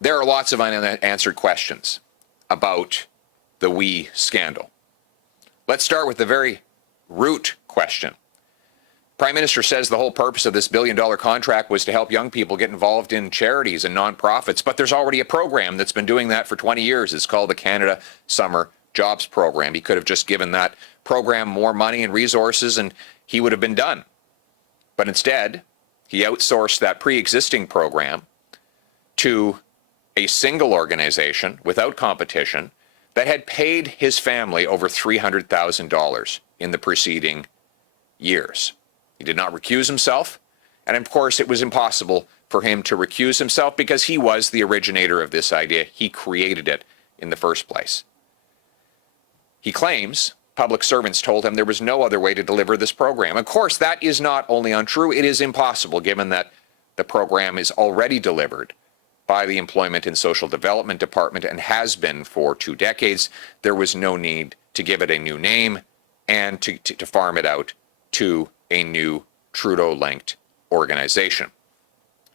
There are lots of unanswered questions about the We scandal. Let's start with the very root question. Prime Minister says the whole purpose of this billion-dollar contract was to help young people get involved in charities and nonprofits, but there's already a program that's been doing that for 20 years. It's called the Canada Summer Jobs Program. He could have just given that program more money and resources and he would have been done. But instead, he outsourced that pre-existing program to a single organization without competition that had paid his family over $300,000 in the preceding years. He did not recuse himself, and of course it was impossible for him to recuse himself because he was the originator of this idea. He created it in the first place. He claims public servants told him there was no other way to deliver this program. Of course, that is not only untrue, it is impossible given that the program is already delivered by the Employment and Social Development Department and has been for 2 decades. There was no need to give it a new name and to farm it out to a new Trudeau-linked organization.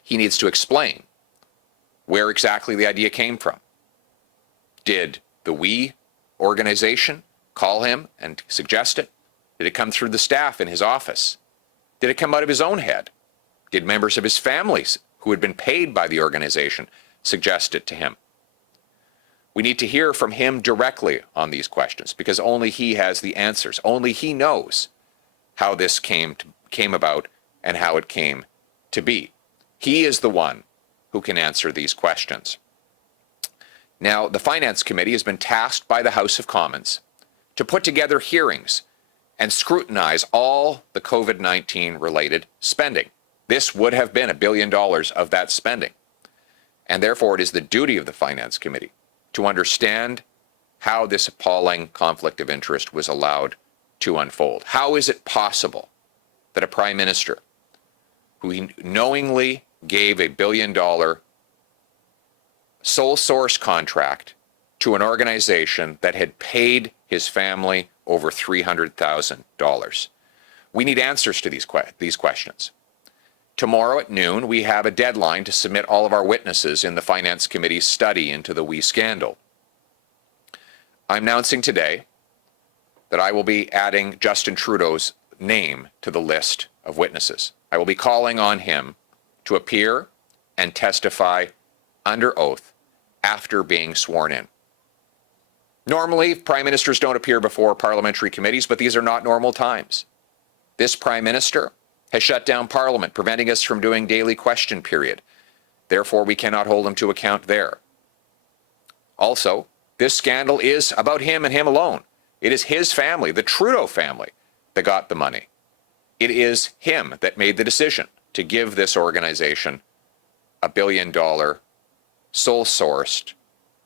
He needs to explain where exactly the idea came from. Did the We organization call him and suggest it? Did it come through the staff in his office? Did it come out of his own head? Did members of his families who had been paid by the organization suggest it to him? We need to hear from him directly on these questions because only he has the answers. Only he knows how this came about and how it came to be. He is the one who can answer these questions. Now, the Finance Committee has been tasked by the House of Commons to put together hearings and scrutinize all the COVID-19 related spending. This would have been $1 billion of that spending. And therefore, it is the duty of the Finance Committee to understand how this appalling conflict of interest was allowed to unfold. How is it possible that a Prime Minister who knowingly gave $1 billion sole source contract to an organization that had paid his family over $300,000? We need answers to these questions. Tomorrow at noon, we have a deadline to submit all of our witnesses in the Finance Committee's study into the We scandal. I'm announcing today that I will be adding Justin Trudeau's name to the list of witnesses. I will be calling on him to appear and testify under oath after being sworn in. Normally, prime ministers don't appear before parliamentary committees, but these are not normal times. This prime minister has shut down Parliament, preventing us from doing daily question period. Therefore, we cannot hold him to account there. Also, this scandal is about him and him alone. It is his family, the Trudeau family, that got the money. It is him that made the decision to give this organization $1 billion, sole-sourced,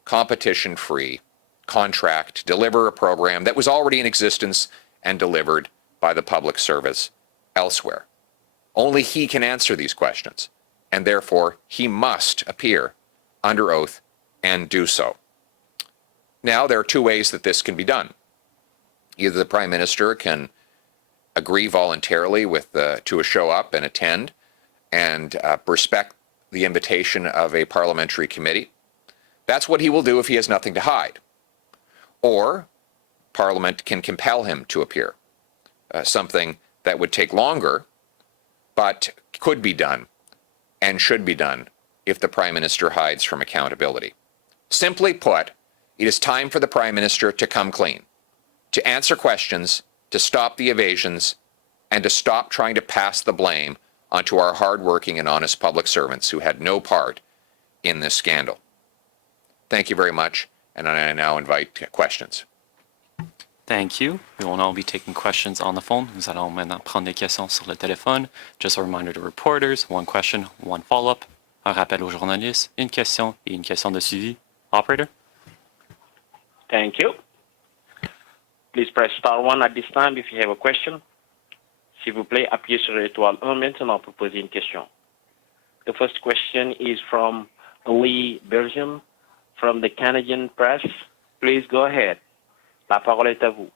competition-free contract to deliver a program that was already in existence and delivered by the public service elsewhere. Only he can answer these questions, and therefore he must appear under oath and do so. Now, there are 2 ways that this can be done. Either the Prime Minister can agree voluntarily to show up and attend and respect the invitation of a parliamentary committee. That's what he will do if he has nothing to hide. Or Parliament can compel him to appear, something that would take longer, but could be done and should be done if the Prime Minister hides from accountability. Simply put, it is time for the Prime Minister to come clean, to answer questions, to stop the evasions, and to stop trying to pass the blame onto our hardworking and honest public servants who had no part in this scandal. Thank you very much, and I now invite questions. Thank you. We will now be taking questions on the phone. Nous allons maintenant prendre des questions sur le téléphone. Just a reminder to reporters, 1 question, 1 follow-up. Un rappel aux journalistes, 1 question et 1 question de suivi. Operator? Thank you. Please press star 1 at this time if you have a question. S'il vous plaît, appuyez sur l'étoile 1 maintenant pour poser une question. The first question is from Lee Belgium from the Canadian Press. Please go ahead. La parole est à vous.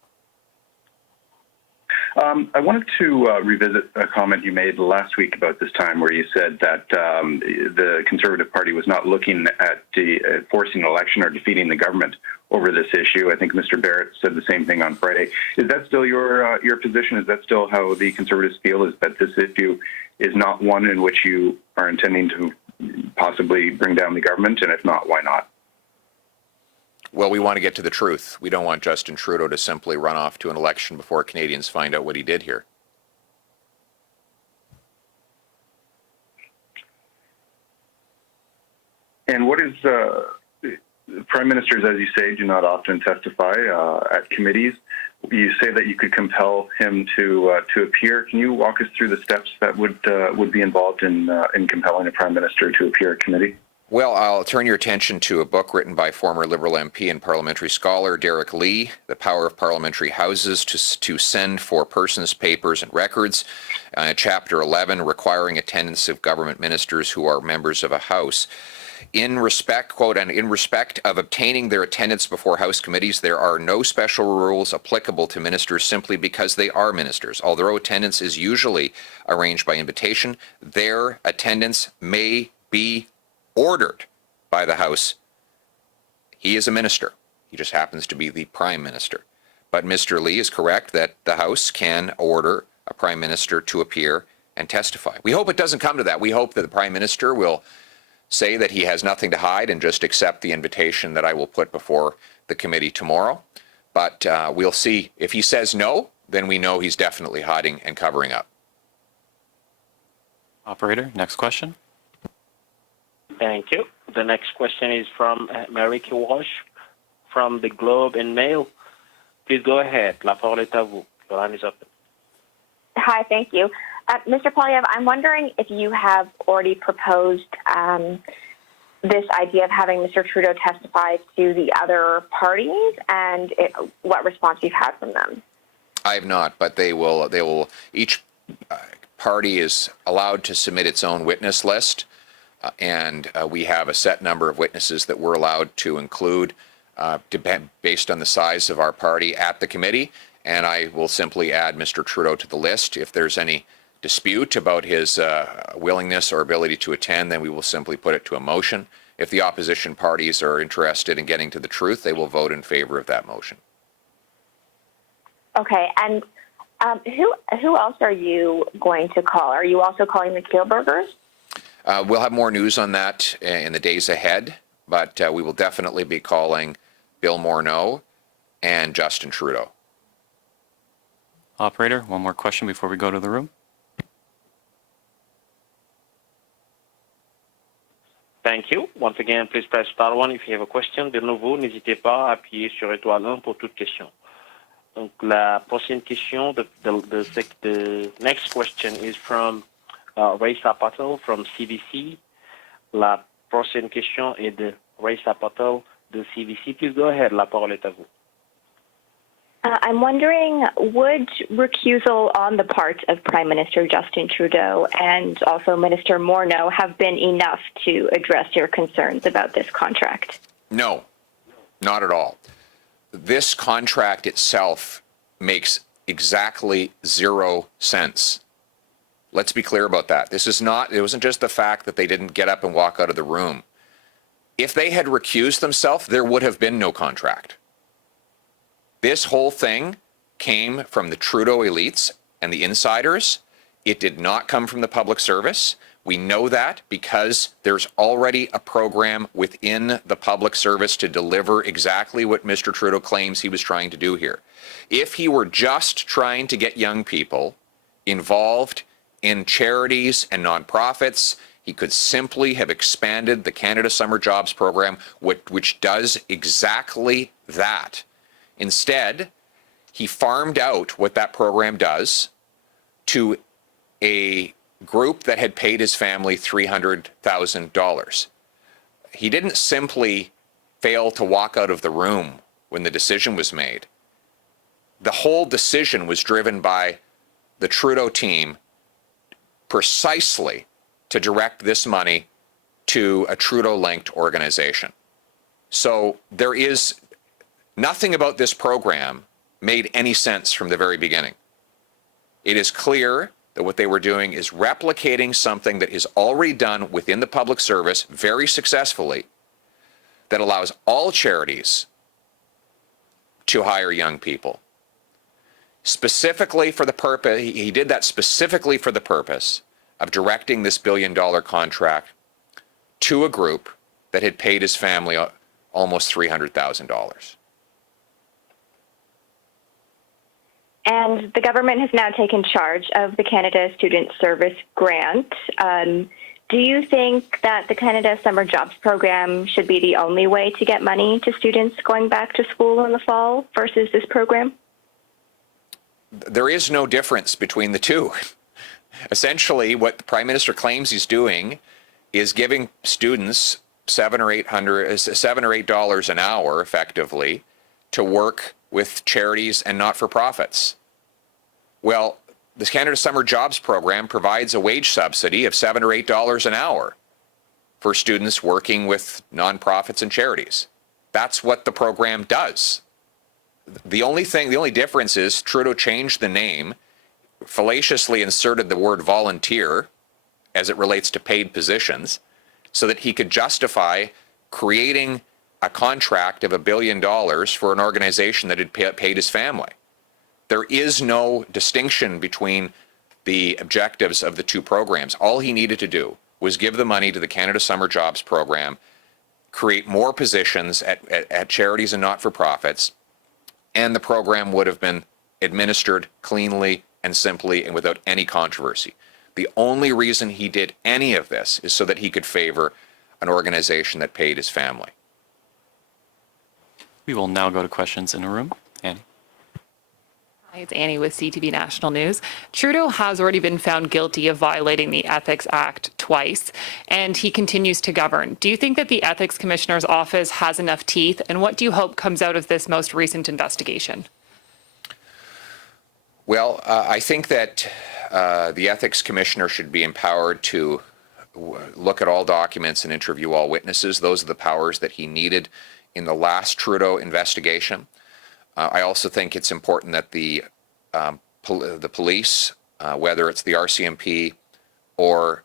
I wanted to revisit a comment you made last week about this time where you said that the Conservative Party was not looking at forcing an election or defeating the government over this issue. I think Mr. Barrett said the same thing on Friday. Is that still your position? Is that still how the Conservatives feel, is that this issue is not one in which you are intending to possibly bring down the government? And if not, why not? Well, we want to get to the truth. We don't want Justin Trudeau to simply run off to an election before Canadians find out what he did here. And what is Prime Ministers, as you say, do not often testify at committees. You say that you could compel him to appear. Can you walk us through the steps that would be involved in compelling a Prime Minister to appear at committee? Well, I'll turn your attention to a book written by former Liberal MP and parliamentary scholar Derek Lee, The Power of Parliamentary Houses to Send for Persons, Papers and Records, Chapter 11, Requiring Attendance of Government Ministers who are members of a House. In respect, quote, and in respect of obtaining their attendance before House committees, there are no special rules applicable to ministers simply because they are ministers. Although attendance is usually arranged by invitation, their attendance may be ordered by the House. He is a minister. He just happens to be the Prime Minister. But Mr. Lee is correct that the House can order a Prime Minister to appear and testify. We hope it doesn't come to that. We hope that the Prime Minister will say that he has nothing to hide and just accept the invitation that I will put before the committee tomorrow. But we'll see. If he says no, then we know he's definitely hiding and covering up. Operator, next question. Thank you. The next question is from Mary Walsh from the Globe and Mail. Please go ahead. La parole est à vous. Your line is open. Hi, thank you. Mr. Poilievre, I'm wondering if you have already proposed this idea of having Mr. Trudeau testify to the other parties and what response you've had from them. I have not, but they will. Each party is allowed to submit its own witness list. And we have a set number of witnesses that we're allowed to include based on the size of our party at the committee. And I will simply add Mr. Trudeau to the list. If there's any dispute about his willingness or ability to attend, then we will simply put it to a motion. If the opposition parties are interested in getting to the truth, they will vote in favor of that motion. Okay, and who else are you going to call? Are you also calling the Kielburgers? We'll have more news on that in the days ahead, but we will definitely be calling Bill Morneau and Justin Trudeau. Operator, one more question before we go to the room. Thank you. Once again, please press star one if you have a question. De nouveau, n'hésitez pas à appuyer sur étoile 1 pour toute question. Donc, la prochaine question, the next question is from Raisa Patel from CBC. La prochaine question est de Raisa Patel de CBC. Please go ahead. La parole est à vous. I'm wondering, would recusal on the part of Prime Minister Justin Trudeau and also Minister Morneau have been enough to address your concerns about this contract? No, not at all. This contract itself makes exactly 0 sense. Let's be clear about that. It wasn't just the fact that they didn't get up and walk out of the room. If they had recused themselves, there would have been no contract. This whole thing came from the Trudeau elites and the insiders. It did not come from the public service. We know that because there's already a program within the public service to deliver exactly what Mr. Trudeau claims he was trying to do here. If he were just trying to get young people involved in charities and nonprofits, he could simply have expanded the Canada Summer Jobs Program, which does exactly that. Instead, he farmed out what that program does to a group that had paid his family $300,000. He didn't simply fail to walk out of the room when the decision was made. The whole decision was driven by the Trudeau team precisely to direct this money to a Trudeau-linked organization. So there is nothing about this program made any sense from the very beginning. It is clear that what they were doing is replicating something that is already done within the public service very successfully, that allows all charities to hire young people. Specifically for the purpose, he did that specifically for the purpose of directing this billion-dollar contract to a group that had paid his family almost $300,000. And the government has now taken charge of the Canada Student Service Grant. Do you think that the Canada Summer Jobs Program should be the only way to get money to students going back to school in the fall versus this program? There is no difference between the two. Essentially, what the Prime Minister claims he's doing is giving students $7 or $8 an hour, effectively, to work with charities and not-for-profits. Well, the Canada Summer Jobs Program provides a wage subsidy of $7 or $8 an hour for students working with nonprofits and charities. That's what the program does. The only difference is Trudeau changed the name, fallaciously inserted the word volunteer as it relates to paid positions, so that he could justify creating a contract of $1 billion for an organization that had paid his family. There is no distinction between the objectives of the two programs. All he needed to do was give the money to the Canada Summer Jobs Program, create more positions at charities and not-for-profits, and the program would have been administered cleanly and simply and without any controversy. The only reason he did any of this is so that he could favor an organization that paid his family. We will now go to questions in the room. Annie. Hi, it's Annie with CTV National News. Trudeau has already been found guilty of violating the Ethics Act twice, and he continues to govern. Do you think that the Ethics Commissioner's office has enough teeth, and what do you hope comes out of this most recent investigation? Well, I think that the Ethics Commissioner should be empowered to look at all documents and interview all witnesses. Those are the powers that he needed in the last Trudeau investigation. I also think it's important that the police, whether it's the RCMP or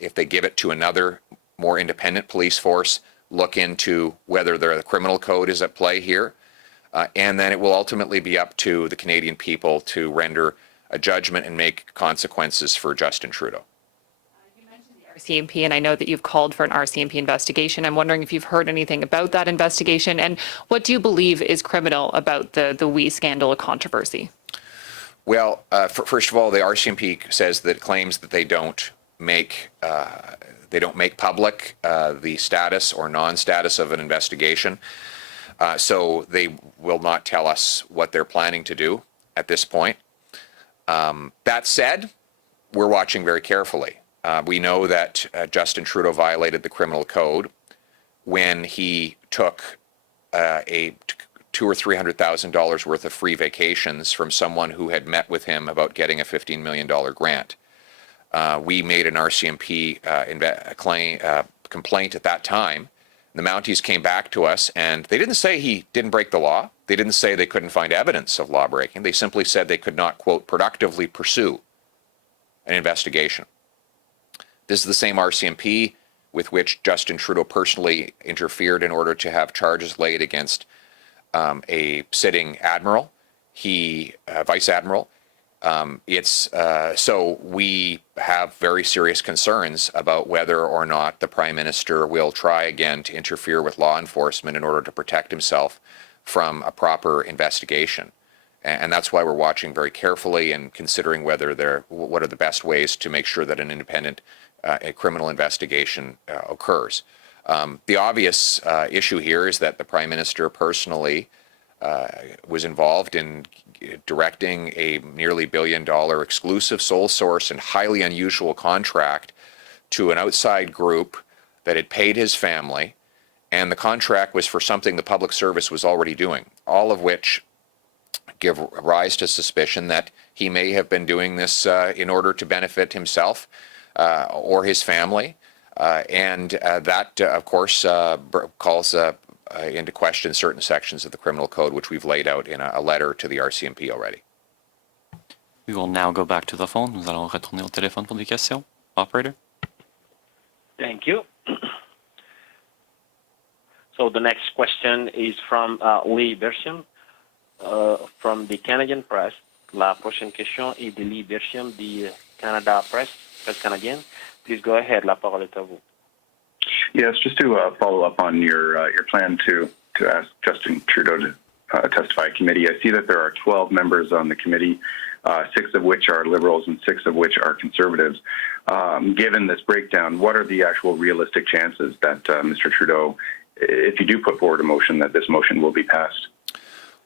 if they give it to another more independent police force, look into whether the criminal code is at play here. And then it will ultimately be up to the Canadian people to render a judgment and make consequences for Justin Trudeau. RCMP, and I know that you've called for an RCMP investigation. I'm wondering if you've heard anything about that investigation, and what do you believe is criminal about the WE scandal or controversy? Well, first of all, the RCMP says that claims that they don't make public the status or non-status of an investigation. So they will not tell us what they're planning to do at this point. That said, we're watching very carefully. We know that Justin Trudeau violated the criminal code when he took $200,000 or $300,000 worth of free vacations from someone who had met with him about getting a $15 million grant. We made an RCMP complaint at that time. The Mounties came back to us, and they didn't say he didn't break the law. They didn't say they couldn't find evidence of law breaking. They simply said they could not, quote, productively pursue an investigation. This is the same RCMP with which Justin Trudeau personally interfered in order to have charges laid against a sitting admiral, vice admiral. So we have very serious concerns about whether or not the Prime Minister will try again to interfere with law enforcement in order to protect himself from a proper investigation. And that's why we're watching very carefully and considering what are the best ways to make sure that an independent a criminal investigation occurs. The obvious issue here is that the Prime Minister personally was involved in directing a nearly $1 billion exclusive sole source and highly unusual contract to an outside group that had paid his family, and the contract was for something the public service was already doing, all of which give rise to suspicion that he may have been doing this in order to benefit himself or his family, and that, of course, calls into question certain sections of the criminal code, which we've laid out in a letter to the RCMP already. We will now go back to the phone. Nous allons retourner au téléphone pour des questions. Operator. Thank you. So the next question is from Lee Bersham from the Canadian Press. La prochaine question est de Lee Bersham du Canada Press canadienne. Please go ahead. La parole est à vous. Yes, just to follow up on your plan to ask Justin Trudeau to testify committee. I see that there are 12 members on the committee, 6 of which are Liberals and 6 of which are Conservatives. Given this breakdown, what are the actual realistic chances that Mr. Trudeau, if you do put forward a motion, that this motion will be passed?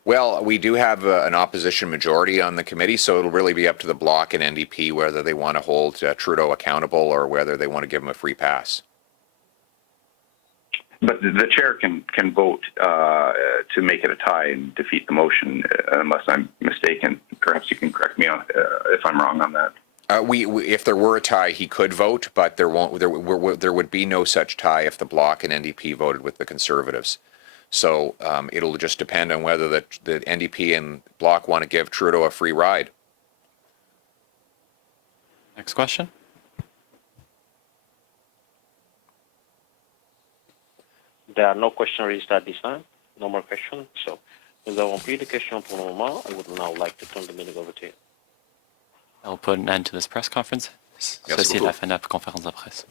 Well, we do have an opposition majority on the committee, so it'll really be up to the Bloc and NDP whether they want to hold Trudeau accountable or whether they want to give him a free pass. But the chair can vote to make it a tie and defeat the motion, unless I'm mistaken. Perhaps you can correct me if I'm wrong on that. If there were a tie, he could vote, but there would be no such tie if the Bloc and NDP voted with the Conservatives. So it'll just depend on whether the NDP and Bloc want to give Trudeau a free ride. Next question. There are no questions raised at this time. No more questions. So, nous avons plus de questions pour le moment. I would now like to turn the meeting over to you. I'll put an end to this press conference. Ceci est la fin de la conférence de presse.